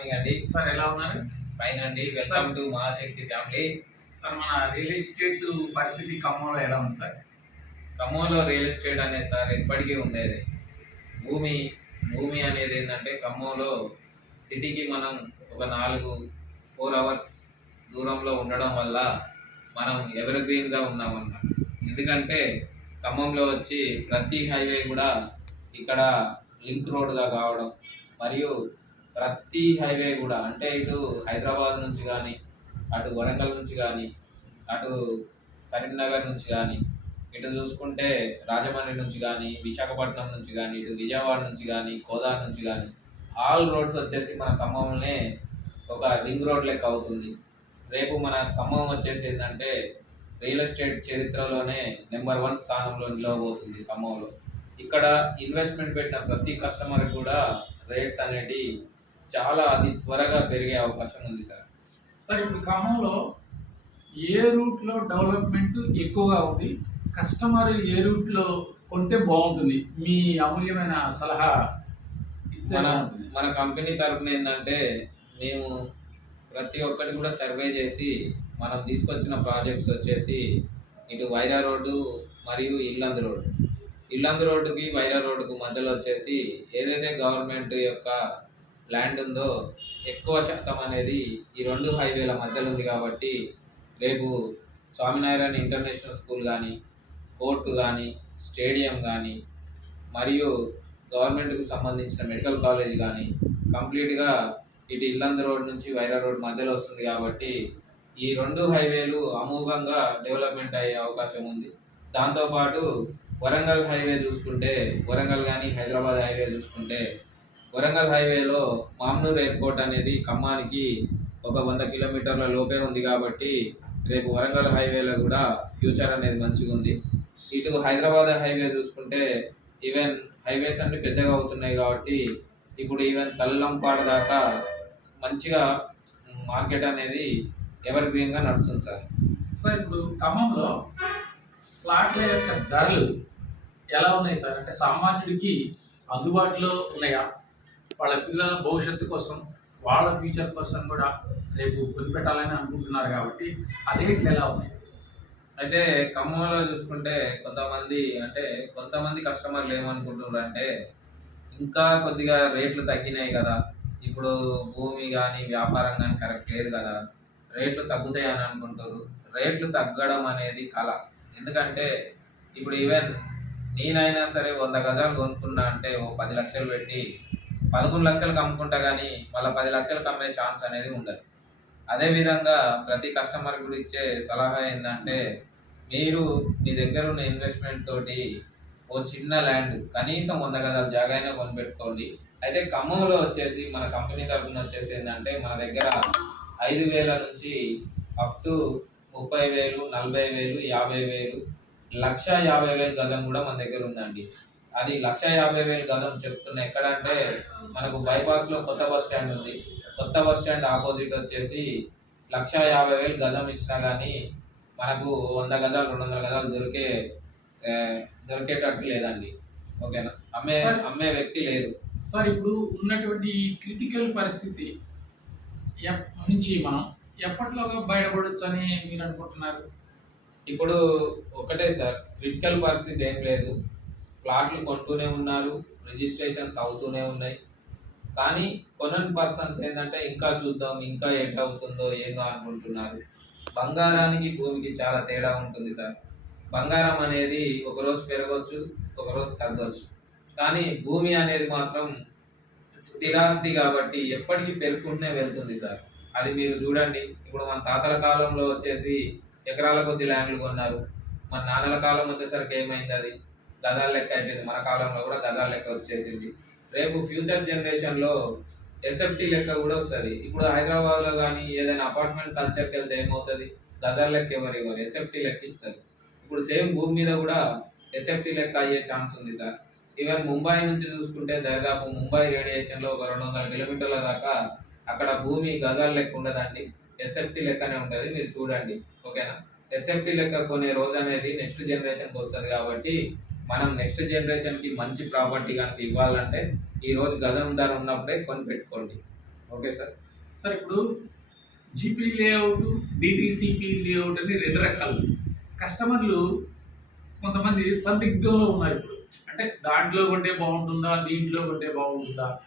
Morning అండి. Sir ఎలా ఉన్నారు? ఫైన్ అండి. Welcome to Mahashakti family. Sir మన రియల్ ఎస్టేట్ పరిస్థితి ఖమ్మంలో ఎలా ఉంది సార్? ఖమ్మంలో రియల్ ఎస్టేట్ అనేది సార్ ఎప్పటికీ ఉండేది. భూమి భూమి అనేది ఏంటంటే ఖమ్మంలో సిటీకి మనం ఒక 4 అవర్స్ దూరంలో ఉండడం వల్ల మనం ఎవర్ గ్రీన్గా ఉన్నామన్నమాట. ఎందుకంటే ఖమ్మంలో వచ్చి ప్రతి హైవే కూడా ఇక్కడ లింక్ రోడ్గా కావడం, మరియు ప్రతి హైవే కూడా అంటే ఇటు హైదరాబాద్ నుంచి కానీ, అటు వరంగల్ నుంచి కానీ, అటు కరీంనగర్ నుంచి కానీ, ఇటు చూసుకుంటే రాజమండ్రి నుంచి కానీ, విశాఖపట్నం నుంచి కానీ, ఇటు విజయవాడ నుంచి కానీ, కోదాడ నుంచి కానీ, ఆల్ రోడ్స్ వచ్చేసి మన ఖమ్మంలోనే ఒక రింగ్ రోడ్ లెక్క అవుతుంది. రేపు మన ఖమ్మం వచ్చేసి ఏంటంటే రియల్ ఎస్టేట్ చరిత్రలోనే నెంబర్ 1 స్థానంలో నిలవబోతుంది ఖమ్మంలో. ఇక్కడ ఇన్వెస్ట్మెంట్ పెట్టిన ప్రతి కస్టమర్కి కూడా రేట్స్ అనేటివి చాలా అతి త్వరగా పెరిగే అవకాశం ఉంది సార్. సార్ ఇప్పుడు ఖమ్మంలో ఏ రూట్లో డెవలప్మెంట్ ఎక్కువగా ఉంది? కస్టమర్ ఏ రూట్లో కొంటే బాగుంటుంది? మీ అమూల్యమైన సలహా ఇచ్చే మన బాగుంటుంది. మన కంపెనీ తరపున ఏంటంటే మేము ప్రతి ఒక్కటి కూడా సర్వే చేసి మనం తీసుకొచ్చిన ప్రాజెక్ట్స్ వచ్చేసి ఇటు వైరా రోడ్డు మరియు ఇల్లందు రోడ్డు. ఇల్లందు రోడ్డుకి వైరా రోడ్డుకు మధ్యలో వచ్చేసి ఏదైతే గవర్నమెంట్ యొక్క ల్యాండ్ ఉందో ఎక్కువ శాతం అనేది ఈ 2 హైవేల మధ్యలో ఉంది కాబట్టి రేపు స్వామినారాయణ ఇంటర్నేషనల్ స్కూల్ కానీ, కోర్టు కానీ, స్టేడియం కానీ, మరియు గవర్నమెంట్‌కు సంబంధించిన మెడికల్ కాలేజ్ కానీ కంప్లీట్‌గా ఇటు ఇల్లందు రోడ్ నుంచి వైరా రోడ్ మధ్యలో వస్తుంది కాబట్టి ఈ 2 హైవేలు అమోఘంగా డెవలప్మెంట్ అయ్యే అవకాశం ఉంది. దాంతోపాటు వరంగల్ హైవే చూసుకుంటే వరంగల్ కానీ, హైదరాబాద్ హైవే చూసుకుంటే వరంగల్ హైవేలో మామ్నూర్ ఎయిర్పోర్ట్ అనేది ఖమ్మానికి ఒక 100 కిలోమీటర్ల లోపే ఉంది కాబట్టి రేపు వరంగల్ హైవేలో కూడా ఫ్యూచర్ అనేది మంచిగా ఉంది. ఇటు హైదరాబాద్ హైవే చూసుకుంటే ఈవెన్ హైవేస్ అన్ని పెద్దగా అవుతున్నాయి కాబట్టి ఇప్పుడు ఈవెన్ తల్లంపాడు దాకా మంచిగా మార్కెట్ అనేది ఎవర్ గ్రీన్గా నడుస్తుంది సార్. సార్ ఇప్పుడు ఖమ్మంలో ప్లాట్ల యొక్క ధరలు ఎలా ఉన్నాయి సార్? అంటే సామాన్యుడికి అందుబాటులో ఉన్నాయా? వాళ్ళ పిల్లల భవిష్యత్తు కోసం, వాళ్ళ ఫ్యూచర్ కోసం కూడా రేపు కొనిపెట్టాలని అనుకుంటున్నారు కాబట్టి ఆ రేట్లు ఎలా ఉన్నాయి? అయితే ఖమ్మంలో చూసుకుంటే కొంతమంది కస్టమర్లు ఏమనుకుంటున్నారు అంటే ఇంకా కొద్దిగా రేట్లు తగ్గినాయి కదా, ఇప్పుడు భూమి కానీ వ్యాపారం కానీ కరెక్ట్ లేదు కదా, రేట్లు తగ్గుతాయి అని అనుకుంటారు. రేట్లు తగ్గడం అనేది కళ. ఎందుకంటే ఇప్పుడు ఈవెన్ నేనైనా సరే 100 గజాలు కొనుక్కున్నా అంటే ఓ 10 లక్షలు పెట్టి 11 లక్షలకు అమ్ముకుంటా కానీ మళ్ళీ 10 లక్షలకు అమ్మే ఛాన్స్ అనేది ఉండదు. అదేవిధంగా ప్రతి కస్టమర్ కూడా ఇచ్చే సలహా ఏంటంటే మీరు మీ దగ్గర ఉన్న ఇన్వెస్ట్మెంట్ తోటి ఓ చిన్న ల్యాండ్ కనీసం 100 గజాల జాగా అయినా కొనిపెట్టుకోండి. అయితే ఖమ్మంలో వచ్చేసి మన కంపెనీ తరఫున వచ్చేసి ఏంటంటే మన దగ్గర 5,000 నుంచి అప్ టు 30,000, 40,000, 50,000, 1,50,000 గజం కూడా మన దగ్గర ఉందండి. అది 1,50,000 గజం చెప్తున్నా ఎక్కడంటే మనకు బైపాస్లో కొత్త బస్ స్టాండ్ ఉంది. కొత్త బస్ స్టాండ్ ఆపోజిట్ వచ్చేసి 1,50,000 గజం ఇచ్చినా కానీ మనకు 100 గజాలు 200 గజాలు దొరికేటట్టు లేదండి. ఓకేనా? అమ్మే వ్యక్తి లేరు. సార్ ఇప్పుడు ఉన్నటువంటి ఈ క్రిటికల్ పరిస్థితి నుంచి మనం ఎప్పటిలోగా బయటపడొచ్చు అని మీరు అనుకుంటున్నారు? ఇప్పుడు ఒకటే సార్, క్రిటికల్ పరిస్థితి ఏం లేదు. ప్లాట్లు కొంటూనే ఉన్నారు, రిజిస్ట్రేషన్స్ అవుతూనే ఉన్నాయి. కానీ కొనని పర్సన్స్ ఏంటంటే ఇంకా చూద్దాం, ఇంకా అవుతుందో ఏందో అనుకుంటున్నారు. బంగారానికి భూమికి చాలా తేడా ఉంటుంది సార్. బంగారం అనేది ఒకరోజు పెరగవచ్చు, ఒకరోజు తగ్గవచ్చు. కానీ భూమి అనేది మాత్రం స్థిరాస్తి కాబట్టి ఎప్పటికీ పెరుగుకుంటూనే వెళ్తుంది సార్. అది మీరు చూడండి, ఇప్పుడు మన తాతల కాలంలో వచ్చేసి ఎకరాల కొద్ది ల్యాండ్లు కొన్నారు. మన నాన్నల కాలం వచ్చేసరికి ఏమైంది, అది గజాల లెక్క అయిపోయింది. మన కాలంలో కూడా గజాల లెక్క వచ్చేసింది. రేపు ఫ్యూచర్ జనరేషన్లో ఎస్ఎఫ్టీ లెక్క కూడా వస్తుంది. ఇప్పుడు హైదరాబాద్లో కానీ ఏదైనా అపార్ట్మెంట్ కల్చర్కి వెళ్తే ఏమవుతుంది, గజాల లెక్క ఎవరు ఎస్ఎఫ్టీ లెక్క ఇస్తారు. ఇప్పుడు సేమ్ భూమి మీద కూడా ఎస్ఎఫ్టీ లెక్క అయ్యే ఛాన్స్ ఉంది సార్. ఈవెన్ ముంబై నుంచి చూసుకుంటే దాదాపు ముంబై రేడియేషన్లో ఒక 200 కిలోమీటర్ల దాకా అక్కడ భూమి గజాల లెక్క ఉండదండి, ఎస్ఎఫ్టీ లెక్కనే ఉంటుంది. మీరు చూడండి. ఓకేనా? ఎస్ఎఫ్టీ లెక్క కొనే రోజు అనేది నెక్స్ట్ జనరేషన్కి వస్తుంది కాబట్టి మనం నెక్స్ట్ జనరేషన్కి మంచి ప్రాపర్టీ కనుక ఇవ్వాలంటే ఈరోజు గజం ధర ఉన్నప్పుడే కొని పెట్టుకోండి. Okay sir. సార్ ఇప్పుడు జీపీ లేఅవుట్, డిటిసిపి లేఅవుట్ అని రెండు రకాలు. కస్టమర్లు కొంతమంది సందిగ్ధంలో ఉన్నారు ఇప్పుడు. అంటే దాంట్లో కొంటే బాగుంటుందా, దీంట్లో కొంటే బాగుంటుందా,